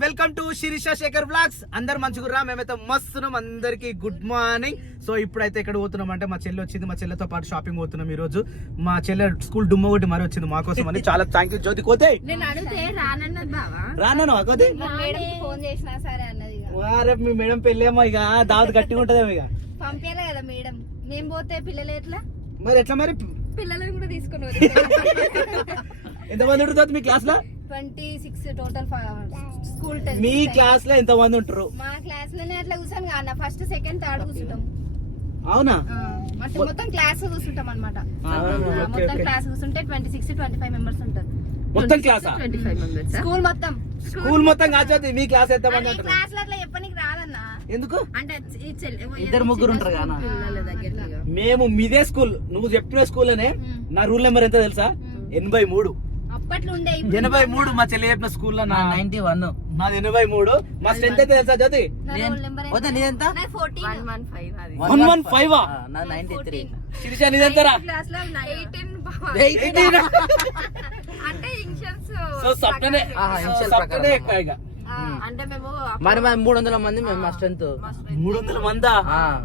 Welcome to Sirisha Shekhar blogs. అందరు మంచిగుర్రా, మేమైతే మస్తున్నాం. అందరికి గుడ్ మార్నింగ్. సో ఇప్పుడైతే ఇక్కడ పోతున్నాం అంటే మా చెల్లి వచ్చింది, మా చెల్లెతో పాటు షాపింగ్ పోతున్నాం. ఈ రోజు మా చెల్లె స్కూల్ డుమ్మ కొట్టి మరి వచ్చింది మా కోసం అని. చాలా థ్యాంక్ యూ జ్యోతి. కోతే రాను కోతే రేపు మీ మేడం పెళ్ళేమో ఇక దావత్ గట్టిగా ఉంటదేమో ఇక పంపేలే కదా మేడం. మేము పోతే పిల్లలు ఎట్లా మరి ఎట్లా మరి పిల్లలను కూడా తీసుకుని ఎంతమంది ఉంటారు మీ క్లాస్ లో? 26 టోటల్ స్కూల్. మీ క్లాస్ లో ఎంత మంది ఉంటారు? మా క్లాస్ లోనే అట్లా కూర్చొని కాదు, ఫస్ట్ సెకండ్ థర్డ్ కూర్చుంటాం. అవునా? మొత్తం క్లాస్ కూర్చుంటాం అనమాట. మొత్తం క్లాస్ కూర్చుంటే 26-25 మెంబర్స్ ఉంటారు. మొత్తం క్లాస్ స్కూల్ మొత్తం స్కూల్ మొత్తం కాదు. మీ క్లాస్ ఎంత మంది ఉంటారు? క్లాస్ లో అట్లా చెప్పనీకి రాదన్నా. ఎందుకు అంటే ఇద్దరు ముగ్గురు ఉంటారు కదా. మేము మీదే స్కూల్, నువ్వు చెప్పిన స్కూల్ అనే. నా రూల్ నెంబర్ ఎంత తెలుసా? 83. అప్పట్లో ఉండే 83. మా చెల్లి చెప్పిన స్కూల్ లో 91. నాది 83. మా స్ట్రెంత్ అయితే తెలుసా జ్యోతి? 115. శిరీష నీదెంతరా? సో సప్నే ఎక్కువ ఇక. అంటే మేము మరి 300 మంది మేము మా స్ట్రెంత్. 300 మందా?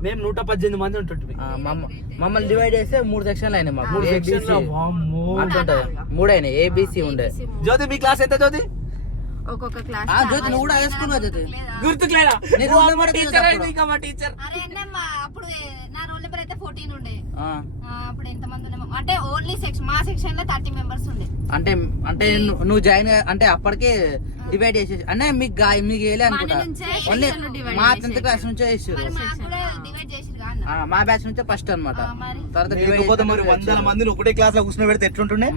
మేము 118 మంది ఉంటుంటే మమ్మల్ని డివైడ్ చేస్తే 3 సెక్షన్లు అయినాయి మాకు. 3 సెక్షన్లు 3 అయినాయి. ఏబిసి ఉండే. జ్యోతి మీ క్లాస్ ఎంత జ్యోతి? ఒక్కొక్క క్లాస్. జ్యోతి నువ్వు కూడా హై స్కూల్ జ్యోతి గుర్తుకులేదా? టీచర్ అరే అప్పుడు నా రోల్ నెంబర్ అయితే 14 ఉండే. అప్పుడు ఎంత మంది ఉన్నాము అంటే ఓన్లీ సెక్షన్, మా సెక్షన్ లో 30 మెంబర్స్ ఉండే. అంటే నువ్వు జాయిన్ అంటే అప్పటికే డివైడ్ చేసేసి అంటే మీకు వేయలే అనుకుంటా. ఓన్లీ మా 10th క్లాస్ నుంచే చేసారు. మా బ్యాచ్ నుంచే ఫస్ట్ అనమాట. తర్వాత మరి 100 మందిని ఒకటే క్లాస్ లో కూర్చొని పెడితే ఎట్లుంటుండే?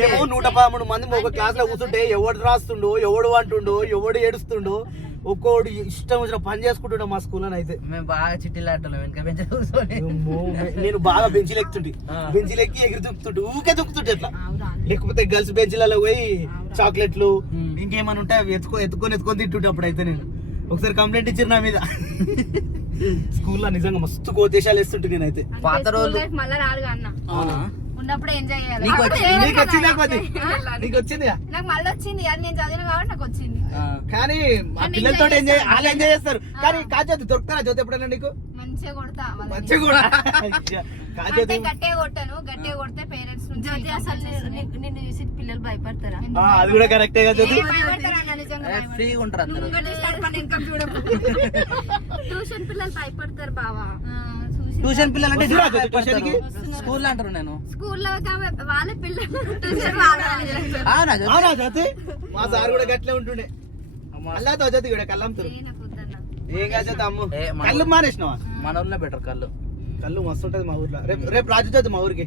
మేము 113 మంది ఒక క్లాస్ లో కూర్చుంటే ఎవడు రాస్తుండో, ఎవడు అంటుండో, ఎవడు ఏడుస్తుండో, ఒక్కోడు ఇష్టం వచ్చిన పని చేసుకుంటుండే మా స్కూల్ అని. అయితే మేము బాగా చిట్టీలు ఆడతాం వెనక బెంచ్ కూర్చొని. నేను బాగా బెంచీలు ఎక్కుతుంటే, బెంచీలు ఎక్కి ఎగిరి దుక్కుతుంటే, ఊకే దుక్కుతుంటే ఎట్లా. లేకపోతే గర్ల్స్ బెంచీలలో పోయి చాక్లెట్లు ఇంకేమైనా ఉంటే ఎత్తుకొని తింటుంటే. అప్పుడైతే నేను ఒకసారి కంప్లైంట్ ఇచ్చారు నా మీద. స్కూల్లో నిజంగా మస్తు కోతేశాలు వేస్తుంటే నేనైతే. పాత రోజులు మళ్ళీ రాదు అన్న ఉన్నప్పుడు ఎంజాయ్ చేయాలి. నీకు వచ్చింది? నాకు మళ్ళీ వచ్చింది. అది నేను చదివిన కాబట్టి నాకు వచ్చింది. కానీ పిల్లలతో ఎంజాయ్ వాళ్ళు ఎంజాయ్ చేస్తారు. కానీ కాజోతి దొరుకుతారా జ్యోతి ఎప్పుడైనా నీకు? మంచిగా కొడతా. మంచిగా కూడా గట్టిగా కొట్టాను. గట్టిగా కొడితే పేరెంట్స్ నుంచి అసలు నిన్ను చూసి పిల్లలు భయపడతారా? అది కూడా కరెక్టే కదా జ్యోతి. ఫ్రీగా ఉంటారు అందరూ. ట్యూషన్ పిల్లలు భయపడతారు బావా. ట్యూషన్ పిల్లలు అంటే స్కూల్ అంటారు. నేను స్కూల్లో వాళ్ళ పిల్లలు అవునా జ్యోతి? మా సార్ కూడా గట్లే ఉంటుండే. అల్లాతో జ్యోతి కూడా కళ్ళమ్ముతారు. ఏం కాదు అమ్ము, కళ్ళు మానేసినావా? మన ఊర్లో బెటర్ కళ్ళు మస్తు ఉంటది మా ఊర్లో. రేపు రాజు జ్యోతి మా ఊరికి.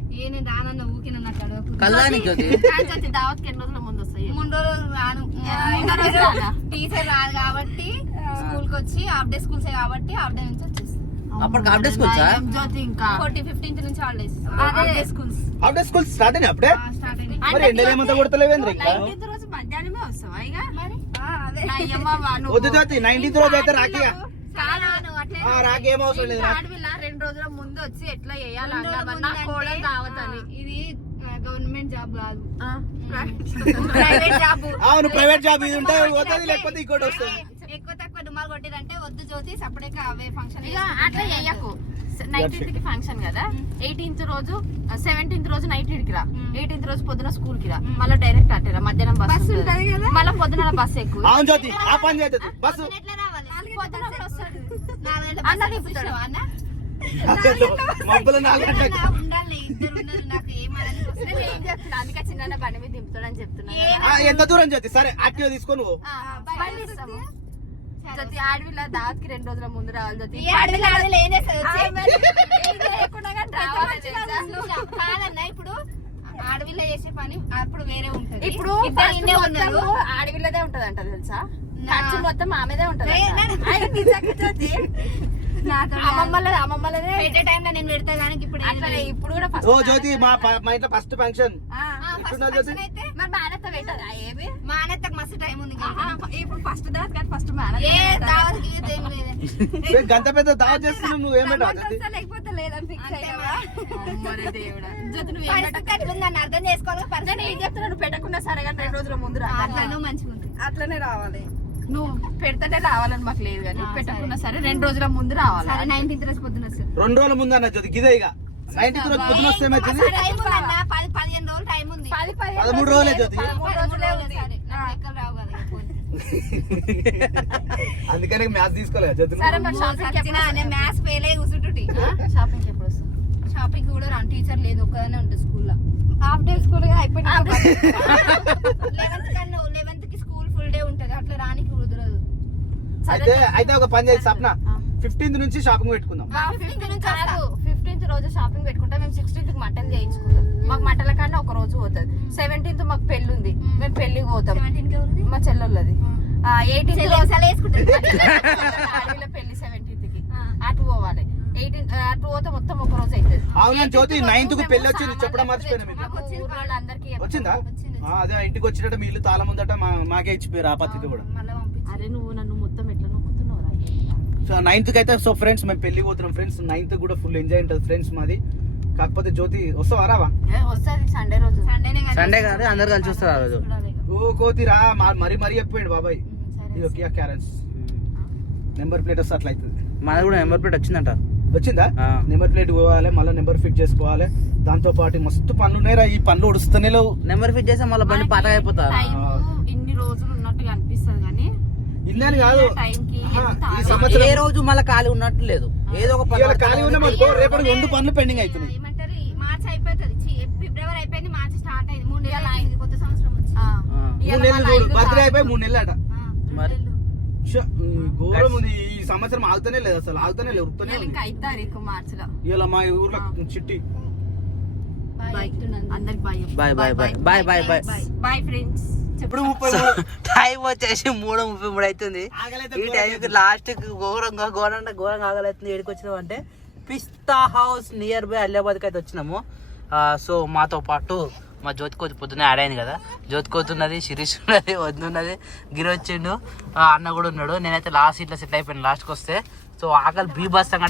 దావత్కి 2 రోజుల ముందు వస్తాయి. 3 రోజులు రాను. టీచర్ రాదు కాబట్టి స్కూల్ కి వచ్చి హాఫ్ డే స్కూల్స్ కాబట్టి హాఫ్ డే నుంచి వచ్చేస్తాం. అప్పటికి హాఫ్ డే స్కూల్స్ ఇంకా 15th నుంచి holidays. Half day school start అయినాయి అప్పుడే. మరి ఎండలేమంతా కొడతలేవేంద్ర? రోజు మధ్యాహ్నమే వస్తావా? ఇక వద్దు జ్యోతి, 19th రోజు అయితే రాఖీ. రాఖీ ఏం అవసరం లేదు. 2 రోజుల ముందు వచ్చి ఎట్లా చేయాలి. ఇది గవర్నమెంట్ జాబ్ కాదు, ప్రైవేట్ జాబ్. అవును, ప్రైవేట్ జాబ్. ఇది ఉంటే పోతుంది, లేకపోతే ఇంకోటి వస్తుంది. ఎక్కువ తక్కువ డుమాలు కొట్టిరంటే వద్దు జ్యోతి, సపరేట్ అవే ఫంక్షన్ అట్లా చెయ్యకు. 19th కి ఫంక్షన్ కదా, 18th రోజు 17th రోజు నైట్ ఇడికి రా, 18th రోజు పొద్దున స్కూల్ కి రా, మళ్ళీ డైరెక్ట్ అట్టేరా. మధ్యాహ్నం బస్సు ఉంటది కదా, మళ్ళీ పొద్దున బస్సు ఎక్కువ. అవును జ్యోతి, ఆ పని చేస్తుంది. బస్సు ఎట్లా రావాలి? పొద్దున అన్న తిప్పుతాడు. అన్న ఉండాలి, ఇద్దరు ఉన్నారు. నాకు ఏం చెప్తున్నా, అందుకే చిన్న బండి మీద దింపుతాడని చెప్తున్నా. ఎంత దూరం జ్యోతి? సరే యాక్టివ్ తీసుకొని ఆడవిల్ల దావత్కి 2 రోజుల ముందు రావాలి. కాదన్నా, ఇప్పుడు ఆడవిల్ల చేసే పని అప్పుడు వేరే ఉంటది. ఇప్పుడు ఆడవిల్లదే ఉంటది అంట తెలుసా? ఖర్చు మొత్తం ఆమెదే ఉంటది. అమ్మమ్మలనే పెట్టే టైంలో నేను పెడతా. కానీ ఇప్పుడు కూడా ఓ జ్యోతి, మా ఇంట్లో ఫస్ట్ ఫంక్షన్ అయితే మరి మానత్త పెట్టదా? ఏమి మానత్తకు మస్తు టైం ఉంది. ఇప్పుడు ఫస్ట్ దావత్ కానీ ఫస్ట్ మానత్త గంట పెద్ద దావత్ చేస్తున్నావు. నువ్వు లేకపోతే లేదని ఫిక్స్ అయ్యావా? అర్థం చేసుకోవాలి. ఏం చెప్తున్నా, నువ్వు పెట్టకుండా సరే కానీ 2 రోజుల ముందు అట్లనే మంచిగా ఉంటుంది. అట్లనే రావాలి. నువ్వు పెడతాంటే రావాలని మాకు లేదు కానీ పెట్టకున్నా సరే 2 రోజుల ముందు రావాలి. 19th రోజు పొద్దున వస్తుంది. 2 రోజుల ముందు అన్న జ్యోతి గిదే ఇక 19th రోజు పొద్దున వస్తే ఏమవుతుంది? 15 రోజులు టైం ఉంది. 13 రోజులే జ్యోతి. 13 రోజులే ఉంది. ఎక్కడ రావు కదా. అందుకనే మ్యాథ్స్ తీసుకోలేదు జ్యోతి. సరే మరి షాపింగ్ ఎప్పుడు నేను మ్యాథ్స్ ఫెయిల్ అయ్యి కూర్చుంటుటి. షాపింగ్ ఎప్పుడు వస్తుంది? షాపింగ్ కూడా రాను, టీచర్ లేదు, ఒక్కదానే ఉంటుంది స్కూల్లో. హాఫ్ డే స్కూల్ అయిపోయింది. 11th కి స్కూల్ ఫుల్ డే ఉంటది, అట్లా రానికి కుదరదు. అయితే ఒక పని చేసి సప్న 15th నుంచి షాపింగ్ పెట్టుకుందాం. 15th రోజు షాపింగ్ పెట్టుకుంటాం. మేము 16th కి మటన్ చేయించుకుంటాం. మాకు మటన్ల కన్నా ఒక రోజు పోతుంది. 17th మాకు పెళ్లి ఉంది, మేము పెళ్లికి పోతాం. మా చెల్లెళ్ళది. 18th పెళ్లి 17th కి అటు పోవాలి. 18th అటు పోతే మొత్తం ఒక రోజు అవుతుంది. అవునా జ్యోతి 9th కు పెళ్లి వచ్చింది చెప్పడం మర్చిపోయినా మీకు. అందరికి వచ్చిందా? అదే ఇంటికి వచ్చినట్టు మీ ఇల్లు తాళం ఉందట, మాకే ఇచ్చిపోయారు ఆ పత్రిక కూడా. అరే నువ్వు నన్ను మొత్తం ఎట్లా నొక్కుతున్నావు. సో 9th కి అయితే సో ఫ్రెండ్స్ మేము పెళ్లి పోతున్నాం ఫ్రెండ్స్. 9th కూడా ఫుల్ ఎంజాయ్ ఉంటుంది ఫ్రెండ్స్ మాది. కాకపోతే జ్యోతి వస్తావా రావా? వస్తుంది సండే రోజు. సండే కాదు అందరు కలిసి వస్తారు ఆ రోజు. ఓ కోతి రా మరీ చెప్పాడు బాబాయ్. ఇది కియా క్యారెన్స్ నెంబర్ ప్లేట్ వస్తే అట్లా అవుతుంది. మనది కూడా నెంబర్ ప్లేట్ వచ్చిందంట. వచ్చిందా? నెంబర్ ప్లేట్ పోవాలి, మళ్ళీ నెంబర్ ఫిట్ చేసుకోవాలి. దాంతో పాటు మస్తు పనులు ఉన్నాయిరా. ఈ పనులు ఉడుస్తూనే లేవు. నెంబర్ ఫిట్ చేస్తే మళ్ళీ బండి పాతగా అయిపోతా. ఇన్ని రోజులు ఉన్నట్టుగా అనిపిస్తుంది కానీ ఇల్లని కాదు ఈ సంవత్సరం ఏ రోజు మళ్ళీ ఖాళీ ఉన్నట్టు లేదు. ఏదో ఒక పని ఖాళీ ఉన్నాం రేపటి 2 పనులు పెండింగ్ అవుతున్నాయి. మార్చి అయిపోతుంది, ఫిబ్రవరి అయిపోయింది, మార్చి స్టార్ట్ అయింది. 3 నెలలు అయింది, కొత్త సంవత్సరం వచ్చి. 3 నెలలు బర్త్డే అయిపోయి 3 నెలలు అట. మరి ఘోరం ఉంది ఈ సంవత్సరం. ఆగుతానే లేదు అసలు, ఆగుతానే లేదు. ఇంకా 5 తారీఖు మార్చిలో ఇలా మా ఊర్లో చిట్టి. అందరికి bye bye bye bye bye bye bye friends. ఇప్పుడు టైం వచ్చేసి 3:33 అవుతుంది. ఈ టైంకి లాస్ట్ ఘోరంగా ఆగలవుతుంది. ఏడికి వచ్చినాం అంటే పిస్తా హౌస్ నియర్ బై అలియాబాద్కి అయితే వచ్చినాము. సో మాతో పాటు మా జ్యోతికోతి పొద్దున్నే యాడ్ అయింది కదా. జ్యోతికోతి ఉన్నది, శిరీష్ ఉన్నది, వద్దు ఉన్నది, గిరి వచ్చిండు, అన్న కూడా ఉన్నాడు. నేనైతే లాస్ట్ ఇట్లా సెట్ అయిపోయాను లాస్ట్కి వస్తే. సో ఆకలి బీభత్సంగా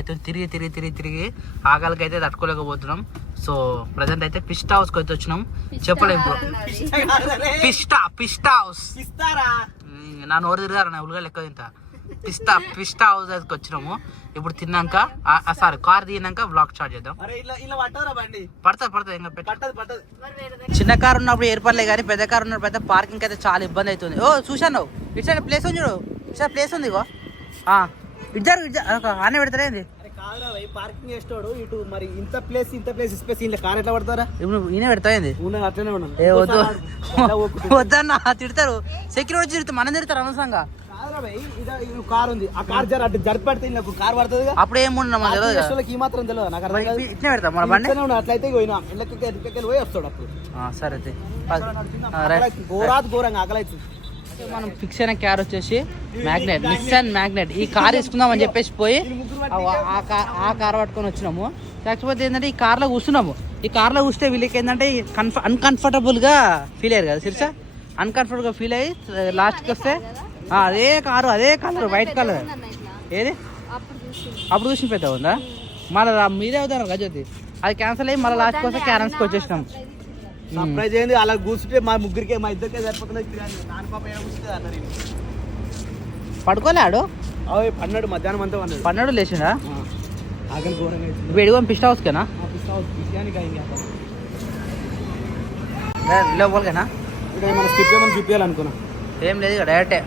అవుతుంది. తిరిగి ఆకలికి అయితే తట్టుకోలేకపోతున్నాం. సో ప్రజెంట్ అయితే పిస్టా హౌస్కి అయితే వచ్చినాం. చెప్పలేము ఇప్పుడు పిస్టా హౌస్ నా నోరు తిరిగారు, నా ఉల్లిగా లెక్క తింటా. పిస్టా హౌస్ అయితే వచ్చినాము. ఇప్పుడు తిన్నాక సారీ కార్ దిగినాక బ్లాగ్ స్టార్ట్ చేద్దాం. పడుతుంది ఇంకా చిన్న కార్ ఉన్నప్పుడు ఏర్పడలే కానీ పెద్ద కార్ ఉన్నప్పుడు అయితే పార్కింగ్ అయితే చాలా ఇబ్బంది అవుతుంది. ఓ చూసాను ఇటు సైడ్ ప్లేస్ ఉంది చూడు, ఇటు సైడ్ ప్లేస్ ఉంది ఇగో. ఇద్దరు అన్నీ పెడతారా ఏంది? పార్కింగ్ చేస్తాడు ఇటు. మరి ఇంత ప్లేస్ స్పేస్ ఇలా కార్ ఎట్లా పడతారా? ఈయన పెడతా ఏంది? అట్లనే వద్దన్న తిడతారు. సెక్యూరిటీ తిడతారు, మనం తిడతారు అనవసరంగా. కార్ ఉంది, ఆ కార్ అటు జరిపెడితే కార్ పడుతుంది. అప్పుడు ఏముండదు ఈ మాత్రం తెలియదు నాకు. ఇట్లా పెడతాం మన బండి. అట్లయితే పోయినా పోయి వస్తాడు అప్పుడు. సరే ఘోరంగా ఆకలి. మనం ఫిక్స్ అయిన కార్ వచ్చేసి మ్యాగ్నెట్, నిస్సాన్ మ్యాగ్నెట్. ఈ కార్ తీసుకుందాం అని చెప్పేసి పోయి ఆ కార్ పట్టుకొని వచ్చినాము. కాకపోతే ఏంటంటే ఈ కార్లో కూర్చున్నాము. ఈ కార్లో కూర్చుంటే వీళ్ళకి ఏంటంటే అన్కంఫర్టబుల్గా ఫీల్ అయ్యారు కదా సిరిసా. అన్కంఫర్టబుల్గా ఫీల్ అయ్యి లాస్ట్కి వస్తే అదే కారు అదే కలర్ వైట్ కలర్ ఏది అప్పుడు చూసిన పెద్ద ఉందా. మళ్ళీ మీదే అవుతారు గజోతి. అది క్యాన్సిల్ అయ్యి మళ్ళీ లాస్ట్కి వస్తే క్యారెన్స్కి వచ్చేసినాం. సర్ప్రైజ్ అయింది. అలా కూర్చుంటే మా ముగ్గురికే మా ఇద్దరికే సరిపోతుంది. పడుకోలేడు పన్నాడు మధ్యాహ్నం అంతా పన్నాడు లేచిండా. ఆకలి ఘోరంగా వేడిగా పిస్టా హౌస్కేనా లోపలికేనా? మన స్టిప్ ఏమైనా చూపించాలనుకున్నా ఏం లేదు ఇక డైరెక్టే.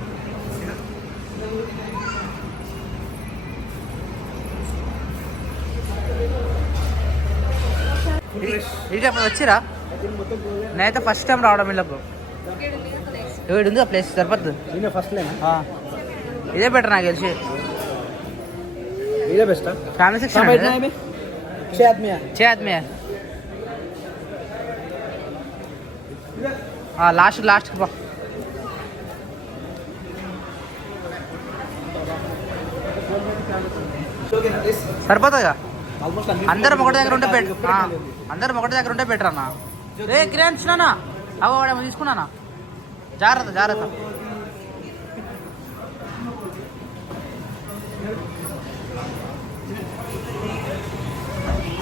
ఇక వచ్చిరా? నేనైతే ఫస్ట్ టైం రావడం వీళ్ళకు. ఏడు ఉంది ఆ ప్లేస్ సరిపోతుంది. ఫస్ట్ ఇదే బెటర్ నాకు తెలిసి. ఇదే బెస్ట్ ఫ్యామిలీ సెక్షన్ లాస్ట్ సరిపోతుందిగా. అందరం ఒకటి దగ్గర ఉంటే బెటర్ అన్న. రే కిరాన్ చిన్న అవో తీసుకున్నానా? జాగ్రత్త.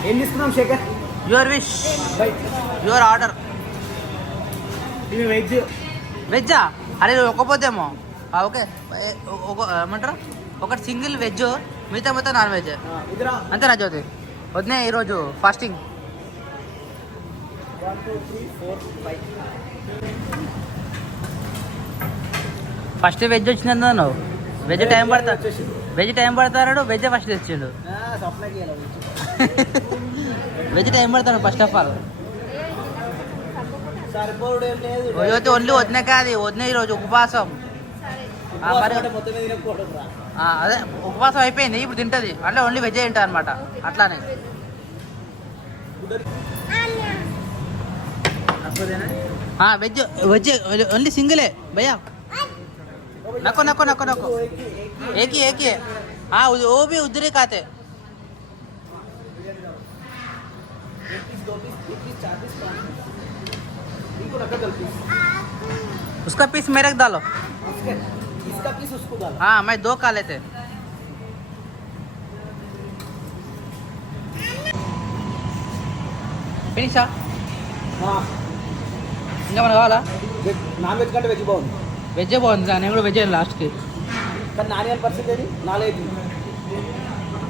ఏం తీసుకున్నాం Shekhar? Your wish, your order. ఇది వెజ్జా? అరే ఒక్కపోతేమో ఓకే ఏమంటారు ఒకటి సింగిల్ వెజ్ మిగతా మొత్తం నాన్ వెజ్ ఇద్దరా అంతేనా జ్యోతి వద్దే ఈరోజు ఫాస్టింగ్ 1 2 3 4 5 ఫస్ట్ వెజ్ వచ్చింది నువ్వు వెజ్ టైం పడతా వెజ్ టైం పడతాడు వెజ్ ఫస్ట్ తెచ్చిండు వెజ్ టైం పడతాడు ఫస్ట్ ఆఫ్ ఆల్ సరిపోడు ఏం లేదు జ్యోతి ఓన్లీ వదిన కాదు వదిన ఈరోజు ఉపవాసం మరి మొత్తం మీద తినకపోవడం రా అదే ఉపవాసం అయిపోయింది ఇప్పుడు తింటది అంటే ఓన్లీ వెజ్ తింటా అనమాట అట్లానే వెజ్ వెజ్ ఓన్లీ సింగిలే భయ్యా नको नको नको नको एक ही है हाँ वो भी उधर ही खाते उसका पीस मेरे को डालो इसका पीस उसको डालो हाँ मैं 2 खा लेते ఫినిషా ఇంకా మన కావాలా నాన్ వెజ్ కంటే వెజ్ బాగుంది వెజ్ బాగుంది సార్ నేను కూడా వెజ్ లాస్ట్కి కానీ నాని అని పరిస్థితి ఏంటి 4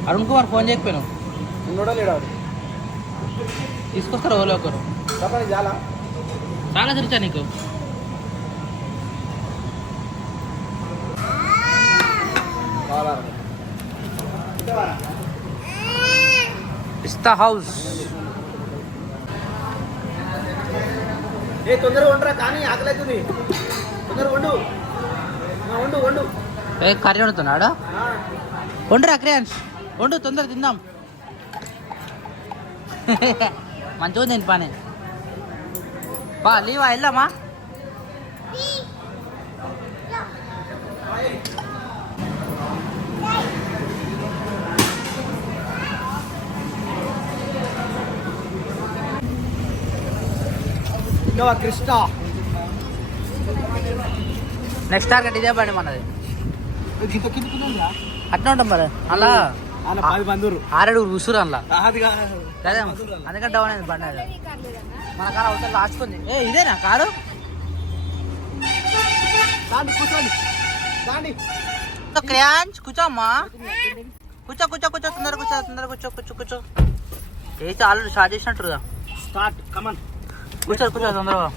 అరుణ్ కుమార్ ఫోన్ చేయకపోయినావు ఉన్నోడో లేడా తీసుకొస్తారు ఓలో ఒకరు చెప్పండి చాలా చాలా తెలుసా నీకు పిస్తా హౌస్ ఏ తొందరగా వండరా కానీ ఆకలి అవుతుంది తొందరగా వండు వండు వండు ఏ కర్రీ వండుతున్నాడా వండురా క్రియాన్స్ వండు తొందర తిందాం మంచిగా ఉంది పని బా లీవా వెళ్దామా కృష్ణ నెక్స్ట్ టార్గెట్ ఇదే బండి మనది గింత కింద అట్లా ఉంటాం మరి అలా 10 మంది 6 కూర్చురు అలా అది కాదు అదే అందుకంటే డౌన్ అయింది బండి అది మన కారు అవుతారు లాచుకుంది ఏ ఇదేనా కారు దాండి కూర్చోండి దాండి క్రియాన్స్ కూర్చోమ్మా కూర్చో కూర్చో కూర్చో తొందర కూర్చో తొందర కూర్చో కూర్చో కూర్చో ఏ ఆల్రెడీ స్టార్ట్ చేసినట్టుగా స్టార్ట్ కమన్ కూర్చో కూర్చో తొందరగా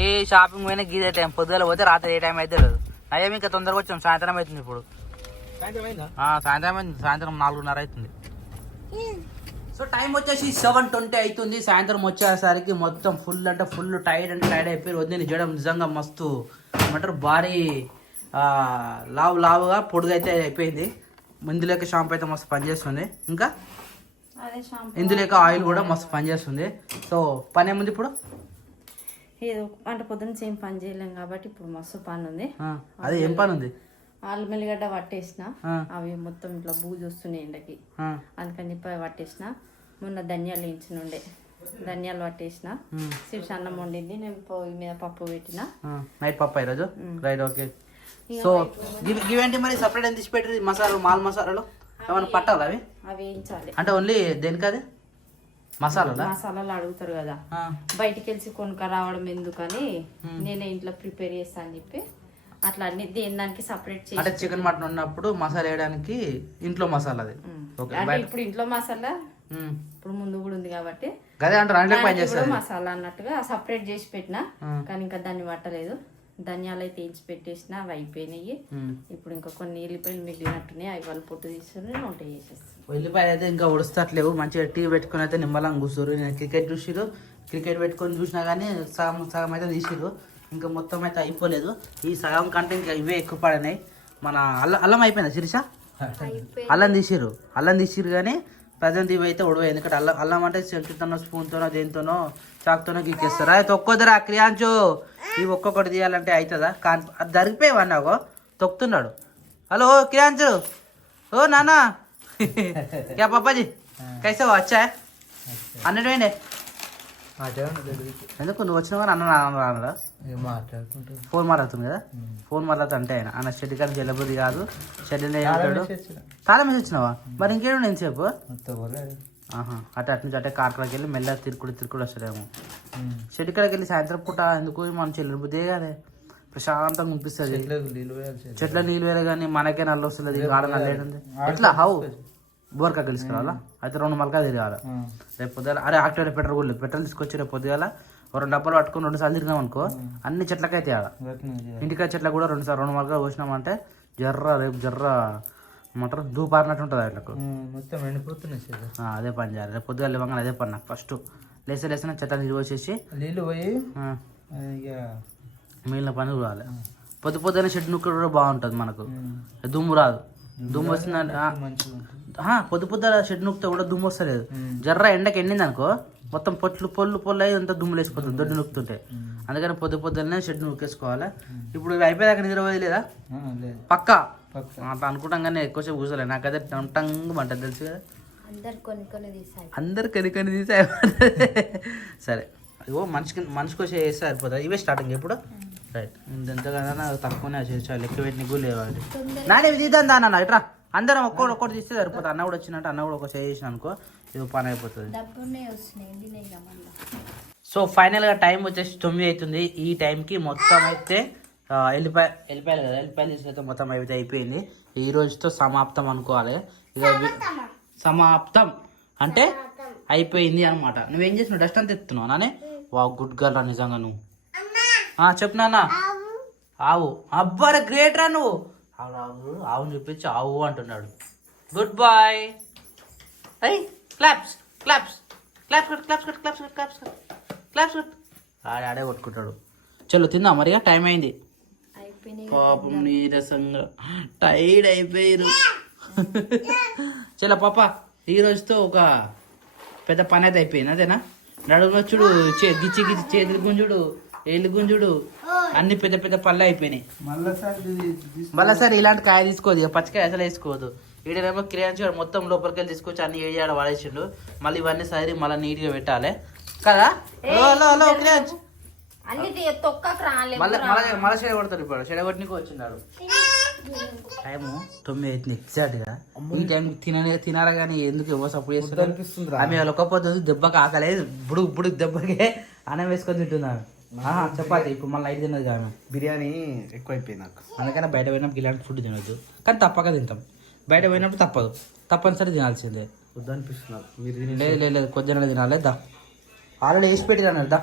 ఏ షాపింగ్ పోయినా గీదే టైం పొద్దుగల పోతే రాత్రి ఏ టైం అయితే లేదు అయ్యా ఇంకా తొందరగా వచ్చాం సాయంత్రం అవుతుంది ఇప్పుడు సాయంత్రం అయింది సాయంత్రం 4:30 అవుతుంది సో టైం వచ్చేసి 7:20 అవుతుంది సాయంత్రం వచ్చేసరికి మొత్తం ఫుల్ అంటే ఫుల్ టైర్డ్ అంటే టైర్డ్ అయిపోయి వద్దని చేయడం నిజంగా మస్తు ఏమంటారు భారీ లావుగా పొడుగు అయితే అయిపోయింది ఇందులోకి షాంపూ అయితే మస్తు పనిచేస్తుంది ఇంకా ఇందులోకి ఆయిల్ కూడా మస్తు పనిచేస్తుంది సో పని ఏముంది ఇప్పుడు ఏదో అంటే పొద్దున్న సేమ్ పని చేయలేం కాబట్టి ఇప్పుడు మస్తు పని ఉంది అదే ఏం పని ఉంది ఆలు మెల్లిగడ్డ పట్టేసిన అవి మొత్తం ఇట్లా బూజు వస్తున్నాయి ఎండకి అందుకని చెప్పి అవి పట్టేసిన మొన్న ధనియాలు వేయించినుండే ధనియాలు పట్టేసిన శిర్ష అన్నం వండింది నేను పొయ్యి మీద పప్పు పెట్టిన నైట్ పప్పు ఈరోజు రైట్ ఓకే సో ఇవేంటి మరి సపరేట్ ఎంత తీసి పెట్టి మసాలాలు మాల్ మసాలాలు ఏమైనా పట్టాలి అవి వేయించాలి అంటే ఓన్లీ దేనికి అది మసాలాలు అడుగుతారు కదా బయటికి వెళ్ళి కొనుక్క రావడం ఎందుకని నేనే ఇంట్లో ప్రిపేర్ చేస్తా అని చెప్పి అట్లా అన్ని దానికి సపరేట్ చేసి అంటే చికెన్ మటన్ ఉన్నప్పుడు మసాలా వేయడానికి ఇంట్లో మసాలా అది అంటే ఇప్పుడు ఇంట్లో మసాలా ఇప్పుడు ముందు కూడా ఉంది కాబట్టి మసాలా అన్నట్టుగా సపరేట్ చేసి పెట్టినా కానీ ఇంకా దాన్ని పట్టలేదు ధనియాలు అయితే వేయించి పెట్టేసిన అవి అయిపోయినాయి ఇప్పుడు ఇంకా కొన్ని ఎల్లిపాయలు మిగిలినట్టున్నాయి అవి వాళ్ళు పొట్టు తీసుకుని వంట చేసేస్తాను ఎల్లిపాయలు అయితే ఇంకా ఉడుస్తట్లేవు మంచిగా టీ పెట్టుకుని అయితే నిమ్మలంగా కూర్చోరు నేను క్రికెట్ చూసిరు క్రికెట్ పెట్టుకొని చూసినా కానీ సగం అయితే తీసిరు ఇంకా మొత్తం అయితే అయిపోలేదు ఈ సగం కంటే ఇంకా ఇవే ఎక్కువ పడినాయి మన అల్లం అయిపోయిందా శిరీష అల్లం తీసిరు కానీ ప్రజెంట్ ఇవి అయితే ఉడవ ఎందుకంటే అల్లం అంటే చెంచుతోనో స్పూన్తోనో దేనితోనో చాకుతోనో గీకేస్తారు అది తొక్కొద్దరా క్రియాంచు ఇవి ఒక్కొక్కటి తీయాలంటే అవుతుందా కానీ అది జరిగిపోయేవా నాకు తొక్కుతున్నాడు హలో క్రియాంచు ఓ నానా क्या पापा जी कैसे हो अच्छा है అన్నట్టు వేయండి ఎందుకు నువ్వు వచ్చినా కానీ అన్న ఫోన్ మాట్లాడుతుంది కదా ఫోన్ మాట్లాడుతూ అంటే ఆయన షెడ్ కాదు జలబుద్ధి కాదు షెడ్ తాళం వేసి వచ్చినావా మరి ఇంకేడు నేను చెప్పు అటు నుంచి అంటే కార్కలకి వెళ్ళి మెల్ల తిరుకుడు వస్తాడేమో షెడ్ కాడికి వెళ్ళి సాయంత్రం పూట ఎందుకు మనం చెల్లిన బుద్ధే కదే ప్రశాంతంగా అనిపిస్తుంది. నీళ్ళు వేయాల్సి చెట్ల నీళ్ళు వేరే కానీ మనకే నల్ల వస్తుంది, ఆడ నల్లేదండి ఎట్లా హౌ బోర్కా తీసుకురావాలా అయితే 2 మలకా తిరగాల. రేపు పొద్దుగాల అరే ఆక్టివ్ పెట్రోల్ కూడా లేదు, పెట్రోల్ తీసుకొచ్చి రేపు పొద్దుగాల 2 డబ్బాలు పట్టుకుని 2 సార్లు తిరిగినాం అనుకో అన్ని చెట్లకైతే ఆడ ఇంటికాయ చెట్లకు కూడా 2 మలకా పోసినామంటే రేపు ఏమంటారు దూపారినట్టు ఉంటుంది వాటికి మొత్తం ఎండిపోతున్నాయి. అదే పని చేయాలి రేపు పొద్దుగాల లేవగానే అదే పని నాకు ఫస్ట్ లేసే చెట్ల నీళ్ళు పోసేసి నీళ్ళు పోయి ఇక మిగిలిన పని చూడాలి. పొద్దున షెడ్ నుక్కడు కూడా బాగుంటుంది మనకు, దుమ్ము రాదు. దుమ్ము వస్తుందంటే పొద్దున షెడ్ నుక్కితే కూడా దుమ్ము వస్తలేదు. జర్ర ఎండకి ఎండింది అనుకో మొత్తం పొల్లు అయ్యి అంతా దుమ్ములు వేసిపోతుంది దొడ్డు నొక్కుతుంటే. అందుకని పొద్దున్నే షెడ్ నొక్కేసుకోవాలి. ఇప్పుడు ఇవి అయిపోయాక నిద్ర పోయేది లేదా పక్కా అట్లా అనుకుంటాం కానీ ఎక్కువసేపు కూర్చోలేదు. నాకైతే టంగ్ అంటది తెలుసు కదా, అందరు కొన్ని తీసాయి. సరే ఇగో మనిషికి వచ్చి చేస్తే సరిపోతుంది. ఇవే స్టార్టింగ్ ఎప్పుడు రైట్ ఎంతగానో తక్కువనే చేసాలి, లెక్క పెట్టిన కూడా లేవాలి. నానే తీద్దాం దాన్న ఇట్రా అందరం ఒక్కొక్కటి తీస్తే సరిపోతుంది. అన్న కూడా వచ్చినట్టు అన్న కూడా ఒక చేసిన అనుకో ఇది పని అయిపోతుంది. సో ఫైనల్గా టైం వచ్చేసి 9 అవుతుంది. ఈ టైంకి మొత్తం అయితే వెళ్ళిపోయాలి కదా, వెళ్ళిపోయాలి తీసుకైతే మొత్తం అయిపోయింది. ఈ రోజుతో సమాప్తం అనుకోవాలి. ఇక సమాప్తం అంటే అయిపోయింది అనమాట. నువ్వేం చేసినావు? డస్ట్ అంతా ఎత్తున్నావు నానే. వా గుడ్ గర్ల్ రా నిజంగా నువ్వు. చెప్పు నాన్న. ఆవు అబ్బారా గ్రేట్ రా నువ్వు. ఆవును చూపించి ఆవు అంటున్నాడు. Good boy. అయ్యి claps claps claps claps claps claps claps ఆడే కొట్టుకుంటాడు. చలో తిందా మరి, టైం అయింది. పాపం నీరసంగా టైర్డ్ అయిపోయారు. చలో పాప ఈ రోజుతో ఒక పెద్ద పని అయితే అయిపోయింది. అదేనా నడుమొచ్చుడు గిచ్చి చేతులు గుంజుడు ఏళ్ళు గుంజుడు అన్ని పెద్ద పళ్ళు అయిపోయినాయి. మళ్ళీ ఇలాంటి కాయ తీసుకోదు, ఇక పచ్చికాయ అసలు వేసుకోవద్దు. ఈడేమో క్రియాంశ మొత్తం లోపలికి వెళ్ళి తీసుకొచ్చి అన్ని ఏడియాడ వాడేసిండు. మళ్ళీ ఇవన్నీ సరి మళ్ళీ నీట్గా పెట్టాలి కదా. క్రియాంశ్ మళ్ళీ చెడ కొడతారు. ఇప్పుడు చెడ కొట్టినకు వచ్చినాడు. టైము 9 అవుతుంది ఎగ్జాక్ట్గా. ఈ టైం తినారా కానీ ఎందుకు ఎవరు సపోర్ట్ చేస్తారు? ఆమె ఒక్కపోతే దెబ్బకి ఆకలేదు, బుడుగు దెబ్బకే అన్నం వేసుకొని తింటున్నాను. చపాతి ఇప్పుడు మళ్ళీ 5 తిన్నది కానీ బిర్యానీ ఎక్కువైపోయింది నాకు. అందుకని బయట పోయినప్పుడు ఇలాంటి ఫుడ్ తినొద్దు, కానీ తప్పక తింటాం. బయట పోయినప్పుడు తప్పనిసరి తినాల్సిందే. వద్దనిపిస్తున్నారు మీరు. లేదు కొద్దిగా తినాలి. దా ఆల్రెడీ వేసి పెట్టి అన్నారు. దా